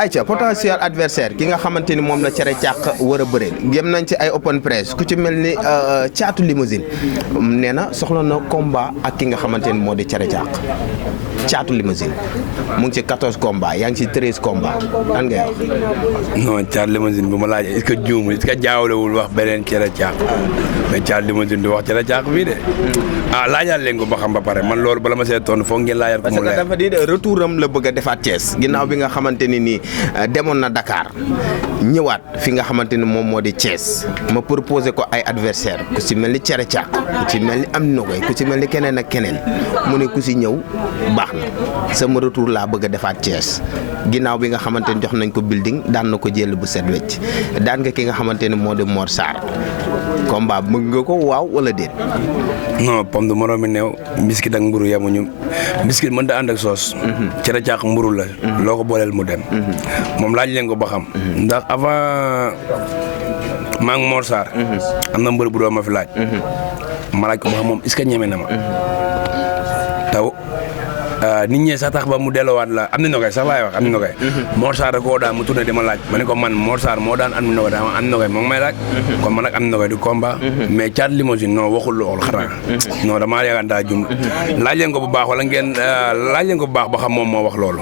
ayca potentiel adversaire ki nga xamante ni moom la cere càq war a bëreel gém nañ ci ay open press ku ci mel ni caatu limousine nee na soxla na combat ak ki nga xamante ni moo di cere càq caatu limousine mu ngi ci 14 combat yaa ngi ci 13 combat lan ngay wax. non caatu limousine bu ma laajee est-ce que juumul est-ce que jaawlewul wax beneen cere càq mais caatu limousine du wax cere càq bii de laajal leen ko ba xam ba pare man loolu bala ma see tontu foog ngeen laajal ko mu leer. parce que dafa di retour am la bëgg a defaat Thiès ginnaaw bi nga xamante ni nii demoon na Dakar ñëwaat fi nga xamante ni moom moo di Thiès ma proposé ko ay adversaire ku ci mel ni cere càq ku ci mel ni am nogoy ku ci mel ni keneen ak keneen mu ne ku ci ñëw baax na sama retour laa bëgg a defaat Thiès ginnaaw bi nga xamante ni jox nañ ko building daan na ko jël bu set wecc daan nga ki nga xamante ni moo di Mor Sarr combat bëgg nga ko waaw wala déet. non pomme de moroom mi neew biscuit ak mburu yemuñu biscuit mën da ànd ak soos. cere càq mburu la. loo ko booleel mu dem. moom laaj leen ko ba xam. ndax avant maa ngi Mor Sarr. am na mbër bu doon ma fi laaj. ma laaj ko ba xam moom est-ce que ñeme na ma. taw nit ñi sax tax ba mu delloowaat la am na nogay sax laay wax am na nogay. Mor Sarr da koo daan mu tourné di ma laaj ma ne ko man Mor Sarr moo daan am na nogay daa am na nogay moo ngi may laaj. kon man nag am na nogay du combat. mais caat limousine non waxul lool xanaa. non damaa yaakaar daa jum laaj leen ko bu baax wala ngeen laaj leen ko bu baax ba xam moom moo wax loolu.